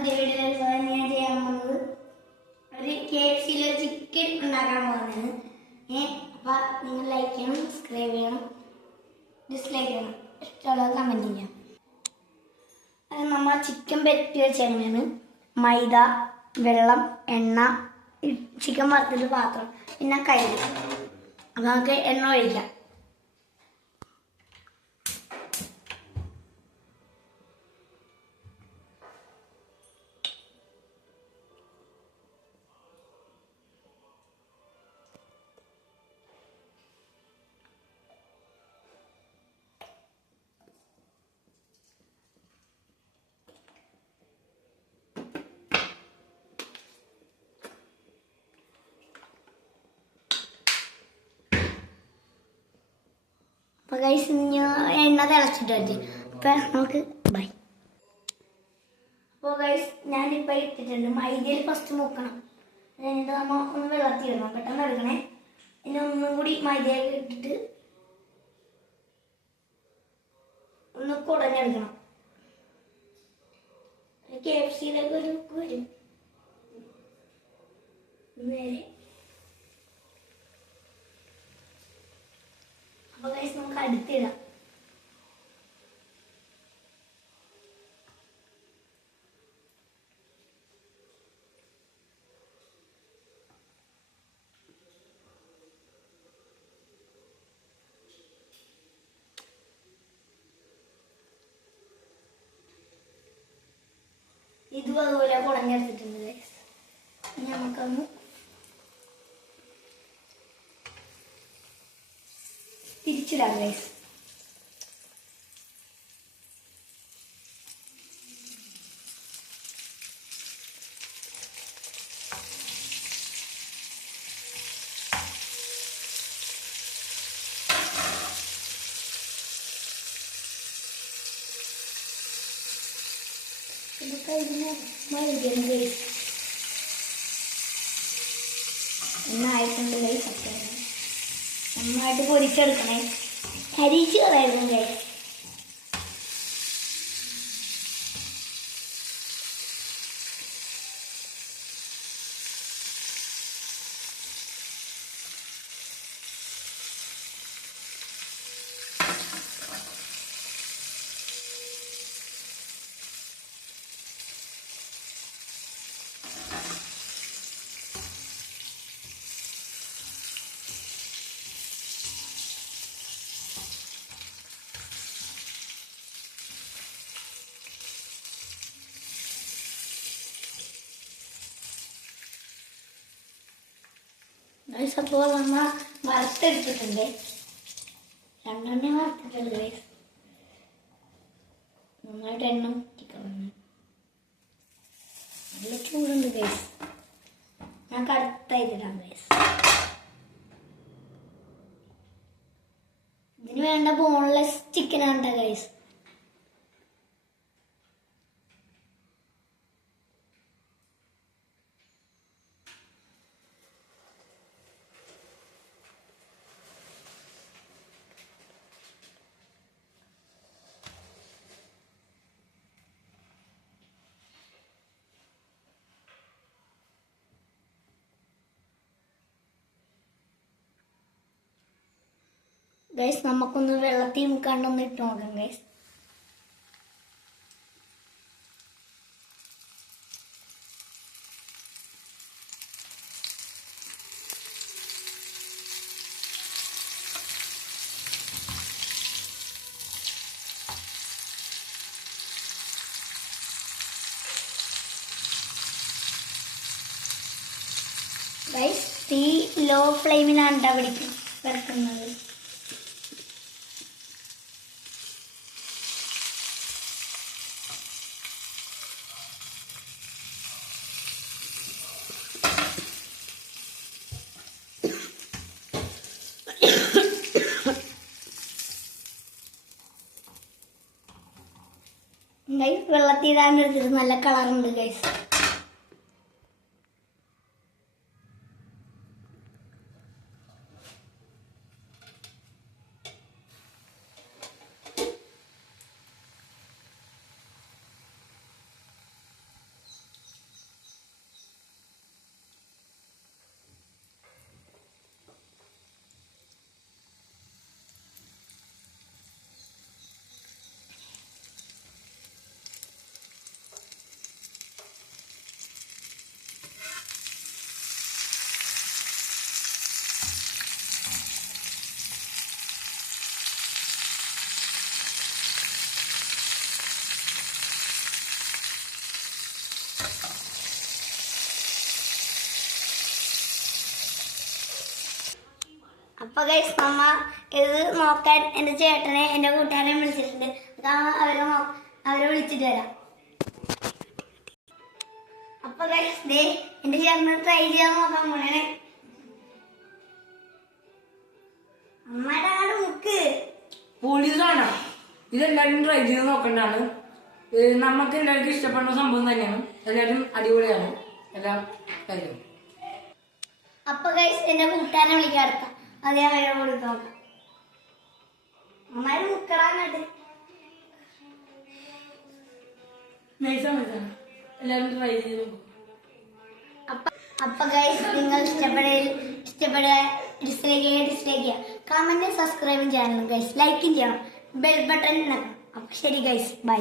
പുതിയ വീഡിയോയിൽ ഞാൻ ചെയ്യാൻ പോകുന്നത് ഒരു KFC ചിക്കൻ ഉണ്ടാക്കാൻ പോകുന്നതാണ്. അപ്പം നിങ്ങൾ ലൈക്ക് ചെയ്യണം, സബ്സ്ക്രൈബ് ചെയ്യണം, ഡിസ്ലൈക്ക് ചെയ്യണം, ഇഷ്ടമുള്ളത് കമൻറ്റ് ചെയ്യാം. അത് നമ്മൾ ചിക്കൻ പെരട്ടി വെച്ച് എങ്ങനെയാണ് മൈദ, വെള്ളം, എണ്ണ, ചിക്കൻ വറുത്തിട്ട് പാത്രം, പിന്നെ കയ്യിൽ. അപ്പം നമുക്ക് എണ്ണ ഒഴിക്കാം. അപ്പോൾ ഗൈസ് എണ്ണ തിളച്ചിട്ട് വെച്ച് അപ്പം നമുക്ക് ബൈ. അപ്പോൾ ഗൈസ് ഞാനിപ്പോൾ ഇട്ടിട്ടുണ്ട്. മൈദയിൽ ഫസ്റ്റ് മുക്കണം, എന്നിട്ട് നമ്മൾ ഒന്ന് വെള്ളത്തിൽ ഇടണം. പെട്ടെന്ന് എടുക്കണേ. പിന്നെ ഒന്നും കൂടി മൈദയൊക്കെ ഇട്ടിട്ട് ഒന്ന് കുടഞ്ഞെടുക്കണം. KFCയിലൊക്കെ ഒരു വരും നേരെ. അപ്പോൾ ഗൈസ് നമുക്ക് അടുത്തിടാം. ഇതും അതുപോലെ കുടഞ്ഞെടുത്തിട്ടുണ്ട് ഗൈസ്. ഇനി നമുക്കൊന്ന് തിരിച്ചിടാം ഗൈസ്. ഇതൊക്കെ ഇതിന് മരുന്ന് ഗൈസ്. എന്നായിട്ടുണ്ട് ഗൈസ്. ഒക്കെ നന്നായിട്ട് പൊരിച്ചെടുക്കണേ, കരിച്ച് കളയായിരുന്നു ഗൈസ്. ഗൈസ് അപ്പോൾ നമ്മൾ വറുത്തെടുത്തിട്ടുണ്ട്. രണ്ടെണ്ണ വറുത്തിട്ടുണ്ട് ഗൈസ്. നന്നായിട്ട് എണ്ണ ഊറ്റിക്കളഞ്ഞു. നല്ല ചൂടുണ്ട് ഗൈസ്. ഞങ്ങൾക്ക് അടുത്തായിട്ടിടാം ഗൈസ്. ഇതിന് വേണ്ട ബോൺലെസ് ചിക്കനാണ് ഗൈസ്. ഗൈസ് നമുക്കൊന്ന് വെള്ളത്തിൽ മുക്കാണ്ടൊന്ന് ഇട്ട് നോക്കാം ഗൈസ്. ഗൈസ് തീ ലോ ഫ്ലെയിമിലാണ് വെക്കുന്നത്. ഗൈസ് വെള്ളത്തിടാനെടുത്തിട്ട് നല്ല കളറുണ്ട് ഗൈസ്. അപ്പൊ ഗൈസ് നമ്മ ഇത് നോക്കാൻ എന്റെ ചേട്ടനെ എന്റെ കൂട്ടുകാരെ വിളിച്ചിട്ടുണ്ട്. അവരെ വിളിച്ചിട്ട് വരാം. അപ്പൊ ഗൈസ് ദേ എന്റെ ചേട്ടന് ട്രൈ ചെയ്യാൻ നോക്കാൻ പോണേ. അമ്മയുടെ ആട് മുക്ക് പോലീസാണ്. ഇതെല്ലാവരും ട്രൈ ചെയ്ത് നോക്കേണ്ടതാണ്. നമുക്ക് എല്ലാവർക്കും ഇഷ്ടപ്പെടുന്ന സംഭവം തന്നെയാണ്. എല്ലാവരും അടിപൊളിയാണ് എല്ലാം കാര്യം. അപ്പൊ ഗൈസ് എന്റെ കൂട്ടുകാരെ വിളിക്കാത്ത അതേ അവരെ കൊടുത്ത് നോക്കാം. അമ്മമാര് മുക്കടാങ്ങട്ട് എല്ലാവരും ട്രൈ ചെയ്ത് നോക്കും. അപ്പൊ ഗൈസ് നിങ്ങൾ ഇഷ്ടപ്പെടുക ഡിസ്ലൈക്ക് ചെയ്യുക, കമന്റ് സബ്സ്ക്രൈബും ചെയ്യണം ഗൈസ്, ലൈക്കും ചെയ്യണം, ബെൽ ബട്ടൺ. അപ്പൊ ശരി ഗൈസ്, ബൈ.